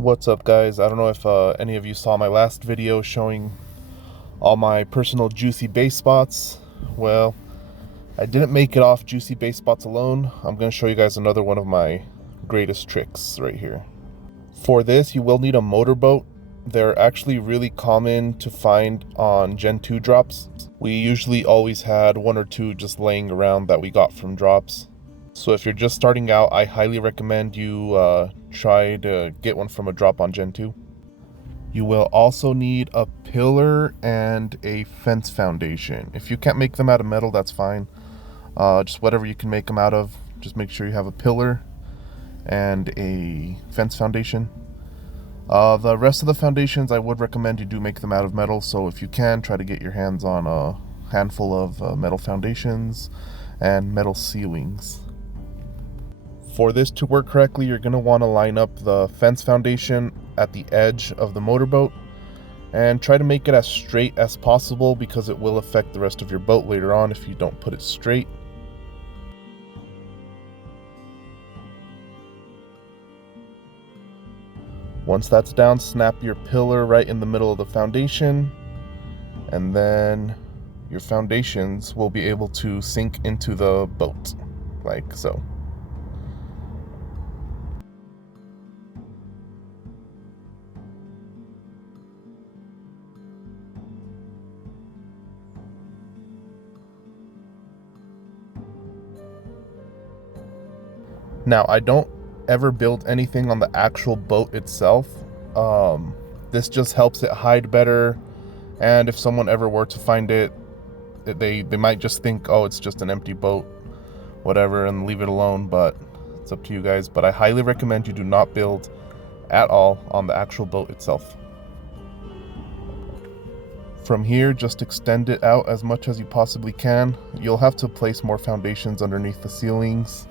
What's up, guys? I don't know if any of you saw my last video showing all my personal juicy base spots. Well, I didn't make it off juicy base spots alone. I'm going to show you guys another one of my greatest tricks right here. For this, you will need a motorboat. They're actually really common to find on Gen 2 drops. We usually always had one or two just laying around that we got from drops. So if you're just starting out, I highly recommend you try to get one from a drop on Gen 2. You will also need a pillar and a fence foundation. If you can't make them out of metal, that's fine. Just whatever you can make them out of. Just make sure you have a pillar and a fence foundation. The rest of the foundations, I would recommend you do make them out of metal. So if you can, try to get your hands on a handful of metal foundations and metal ceilings. For this to work correctly, you're going to want to line up the fence foundation at the edge of the motorboat and try to make it as straight as possible because it will affect the rest of your boat later on if you don't put it straight. Once that's down, snap your pillar right in the middle of the foundation, and then your foundations will be able to sink into the boat, like so. Now, I don't ever build anything on the actual boat itself. This just helps it hide better, and if someone ever were to find it, they might just think, oh, it's just an empty boat, whatever, and leave it alone, but it's up to you guys. But I highly recommend you do not build at all on the actual boat itself. From here, just extend it out as much as you possibly can. You'll have to place more foundations underneath the ceilings.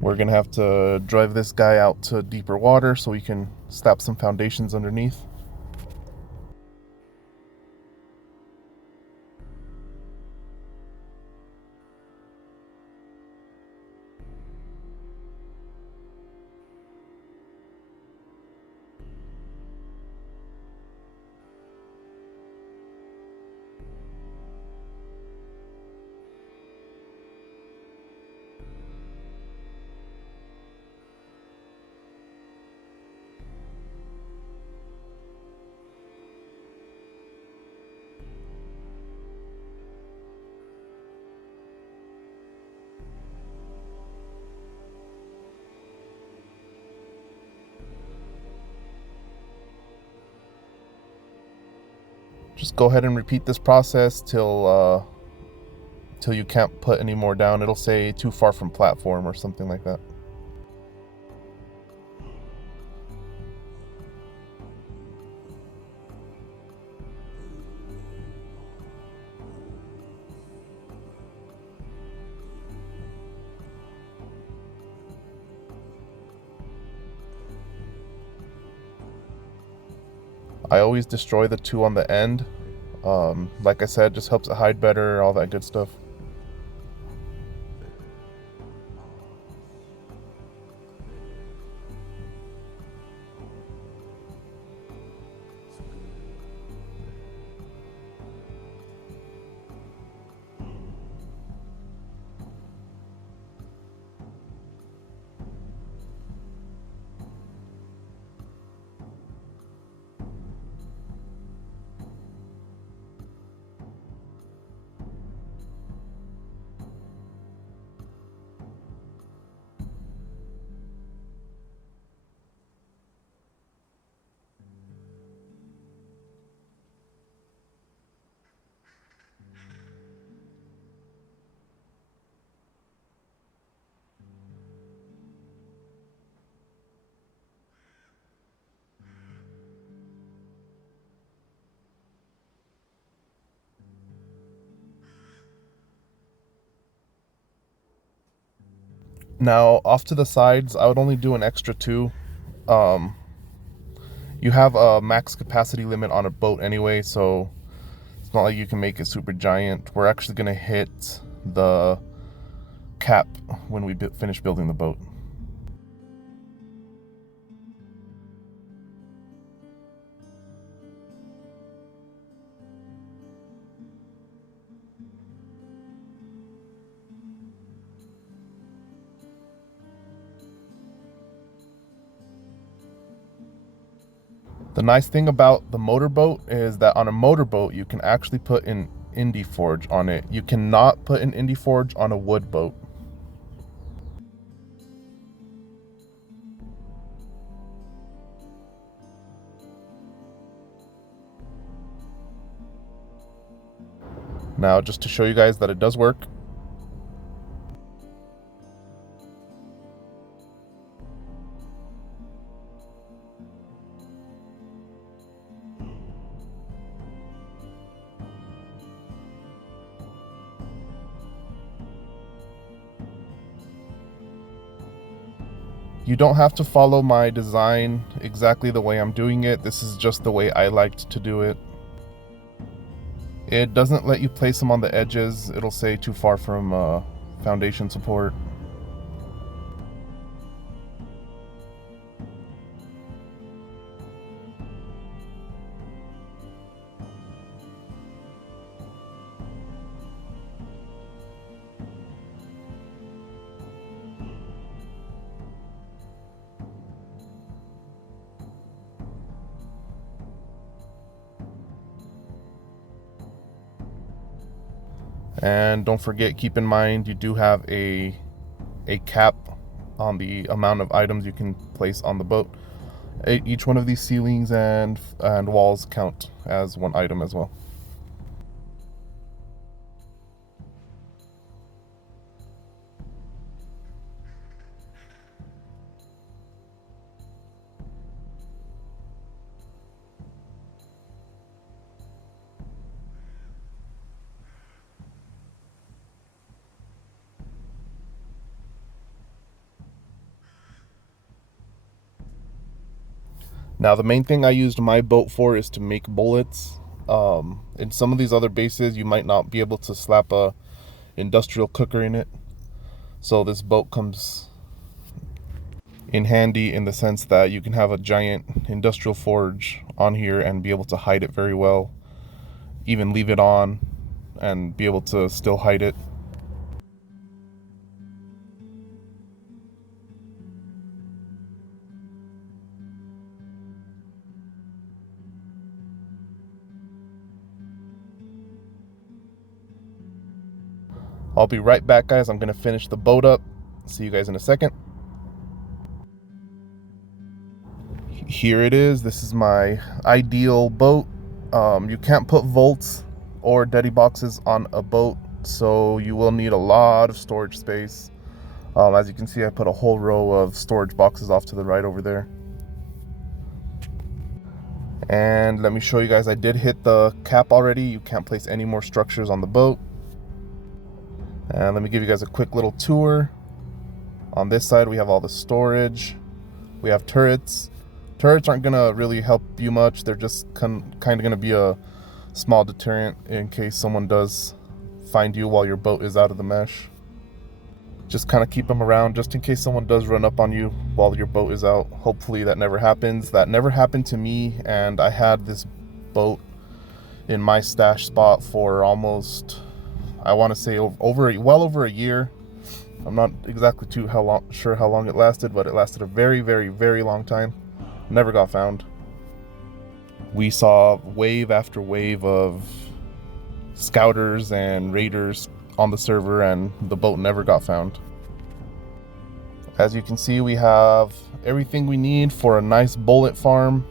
We're gonna have to drive this guy out to deeper water so we can slap some foundations underneath. Just go ahead and repeat this process till you can't put any more down. It'll say too far from platform or something like that. I always destroy the two on the end. Like I said, just helps it hide better, all that good stuff. Now, off to the sides, I would only do an extra 2. Um, you have a max capacity limit on a boat anyway, so it's not like you can make it super giant. We're actually going to hit the cap when we finish building the boat. The nice thing about the motorboat is that on a motorboat, you can actually put an Indie Forge on it. You cannot put an Indie Forge on a wood boat. Now, just to show you guys that it does work. You don't have to follow my design exactly the way I'm doing it. This is just the way I liked to do it. It doesn't let you place them on the edges. It'll say too far from foundation support. And don't forget, keep in mind, you do have a cap on the amount of items you can place on the boat. Each one of these ceilings and walls count as one item as well. Now, the main thing I used my boat for is to make bullets. In some of these other bases, you might not be able to slap a industrial cooker in it. So this boat comes in handy in the sense that you can have a giant industrial forge on here and be able to hide it very well. Even leave it on and be able to still hide it. I'll be right back, guys. I'm gonna finish the boat up. See you guys in a second. Here it is. This is my ideal boat. You can't put vaults or daddy boxes on a boat, so you will need a lot of storage space. As you can see, I put a whole row of storage boxes off to the right over there. And let me show you guys, I did hit the cap already. You can't place any more structures on the boat. And let me give you guys a quick little tour. On this side, we have all the storage. We have turrets. Turrets aren't gonna really help you much. They're just kind of gonna be a small deterrent in case someone does find you while your boat is out of the mesh. Just kind of keep them around just in case someone does run up on you while your boat is out. Hopefully that never happens. That never happened to me, and I had this boat in my stash spot for almost, I want to say well over a year. I'm not exactly sure how long it lasted, but it lasted a very, very, very long time. Never got found. We saw wave after wave of scouters and raiders on the server, and the boat never got found. As you can see, we have everything we need for a nice bullet farm.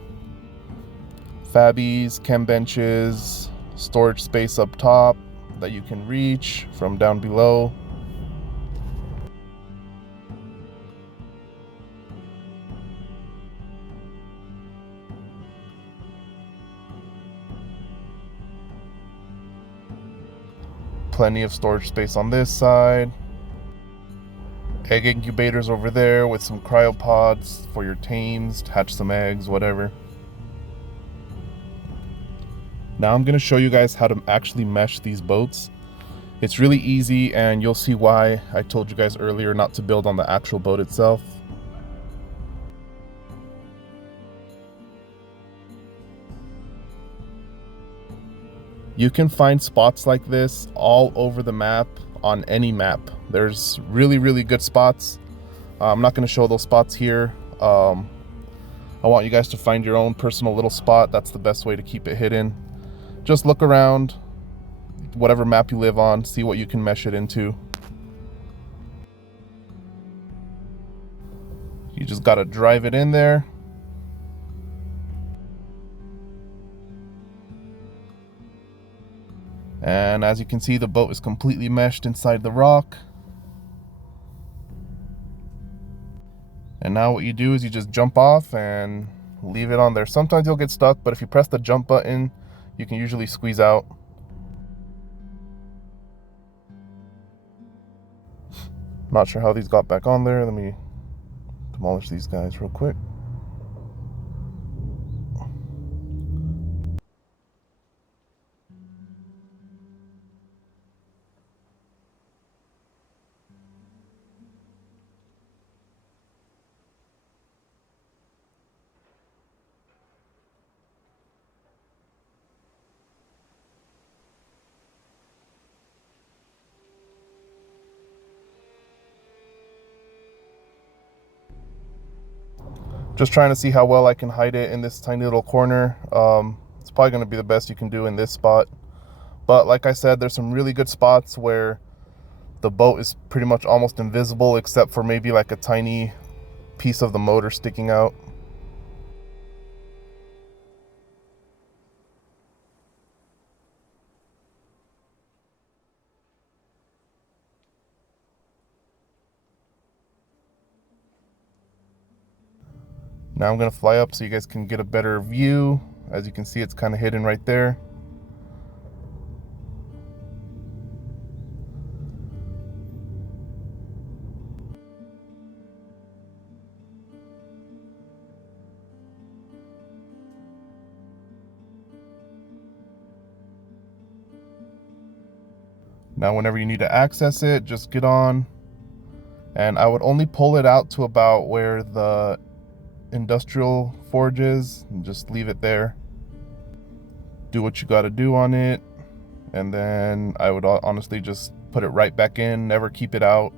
Fabbies, chem benches, storage space up top that you can reach from down below. Plenty of storage space on this side. egg incubators over there with some cryopods for your tames to hatch some eggs, whatever. Now I'm going to show you guys how to actually mesh these boats. It's really easy, and you'll see why I told you guys earlier not to build on the actual boat itself. You can find spots like this all over the map, on any map. There's really good spots. I'm not going to show those spots here. I want you guys to find your own personal little spot. That's the best way to keep it hidden. Just look around, whatever map you live on, see what you can mesh it into. You just got to drive it in there. And as you can see, the boat is completely meshed inside the rock. And now what you do is you just jump off and leave it on there. Sometimes you'll get stuck, but if you press the jump button, you can usually squeeze out. Not sure how these got back on there. Let me demolish these guys real quick. Just trying to see how well I can hide it in this tiny little corner. It's probably going to be the best you can do in this spot. But like I said, there's some really good spots where the boat is pretty much almost invisible, except for maybe like a tiny piece of the motor sticking out. Now I'm going to fly up so you guys can get a better view. As you can see, it's kind of hidden right there. Now whenever you need to access it, just get on. And I would only pull it out to about where the industrial forge is and just leave it there. Do what you got to do on it, and then I would honestly just put it right back in. Never keep it out.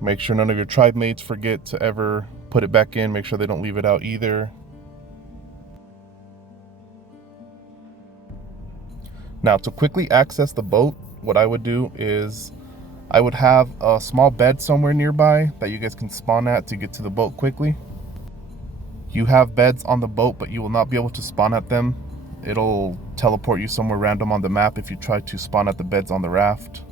Make sure none of your tribe mates forget to ever put it back in. Make sure they don't leave it out either. Now to quickly access the boat, what I would do is I would have a small bed somewhere nearby that you guys can spawn at to get to the boat quickly. You have beds on the boat, but you will not be able to spawn at them. It'll teleport you somewhere random on the map if you try to spawn at the beds on the raft.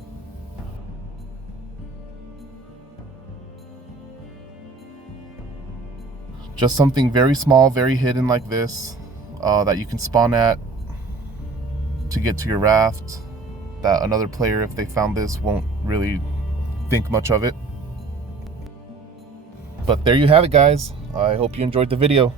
Just something very small, very hidden like this, that you can spawn at to get to your raft, that another player, if they found this, won't really think much of it. But there you have it, guys. I hope you enjoyed the video.